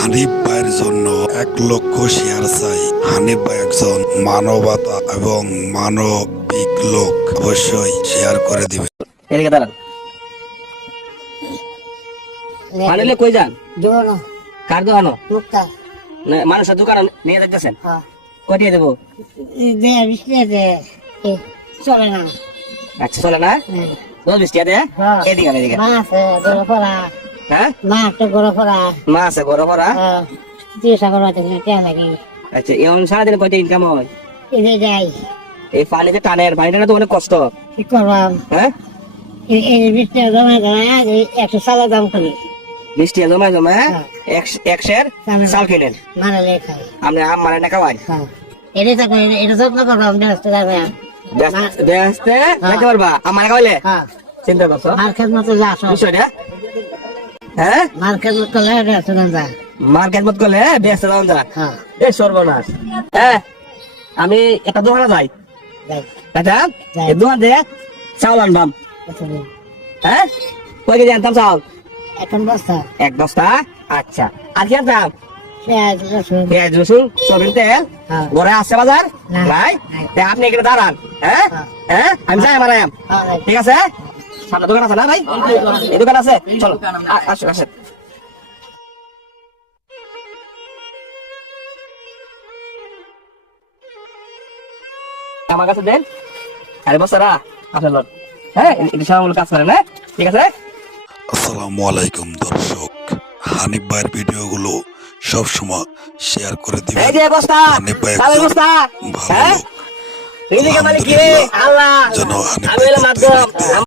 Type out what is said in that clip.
হানিফ ভাইয়ের জন্য 1 লক্ষ শেয়ার চাই। হানিফ ভাই একজন মানবতা এবং মানবিক লোক, অবশ্যই শেয়ার করে দিবে। এদিকে দাঁড়ান। পানিলে কই যান? দোকানো কার দোকানো? মুক্তা মানুষের দোকান নিয়ে যাচ্ছেন? হ্যাঁ কটিয়ে দেবো? দে বিস্কুট দে চলে না আচ্ছা চলে না? 10-20 টাকা দে। হ্যাঁ। এদিকে আন, এদিকে। মাছ গরো পড়া হ্যাঁ, মাছ তো গরো পড়া মা আছে বড় ভরা। তুই সাগর আছে কেন লাগে আচ্ছা এখন সারাদিন কয়টা ইনকাম হয়? এদের যাই এই পানিতে টানের, পানি টানা তো অনেক কষ্ট। কি করবাম হ্যাঁ, এই বিস্কুট জমা জমা 100 সালের দাম করি 20 টাকা জমা জমা হ্যাঁ। 1 সের চাল কিনেন। মারালে খাই আপনি আম মানে না খাওয়াই? হ্যাঁ এটা তো এটা যত্ন করবাম ব্যস্ত থাকবে ব্যস্তে দেখতে পারবা আমার খাওয়াইলে? হ্যাঁ চিন্তা করছো মার্কেট মতো যা আসো বিষয়টা? হ্যাঁ, মার্কেট মতো ব্যস্ত না যা মার্কেট মত করলে ব্যস্ত যাও যা। হ্যাঁ এই সর্বনাশ। হ্যাঁ, আমি একটা দোকানে যাই। যাই আচ্ছা, যাই। এই দোকান থেকে চাউল আনবাম। হ্যাঁ, কয় কেজি আনতাম চাউল? এখন বস্তা 1 বস্তা। আচ্ছা, আর কি আনতাম? পেঁয়াজ রসুন পেঁয়াজ রসুন সয়াবিন তেল। হ্যাঁ। ঘরে আসছে বাজার না। নাই? নাই। তা আপনি এখানে দাঁড়ান। হ্যাঁ হ্যাঁ। হ্যাঁ, আমি যাই আমার আয়াম। হ্যাঁ যাই। ঠিক আছে, সামনে দোকান আছে না ভাই? এই দোকান আছে, চলো আসো আসেন। আমার কাছে দেন। আরে বসারা আপনার লোক। হ্যাঁ, এটা সামনে কাজ করেন। হ্যাঁ, ঠিক আছে। আসসালামু আলাইকুম দর্শক, হানিফ ভাইয়ের ভিডিওগুলো সবসময় শেয়ার করে এই দিবেন। যে বস্তা, হানিফ ভাই চালের একজন বস্তা। ভালো হ্যাঁ, লোক। রিজিকের মালিক কে? আলহামদুলিল্লাহ, আল্লাহ। যেন হানিফ আমি ভাই হলাম মাধ্যম।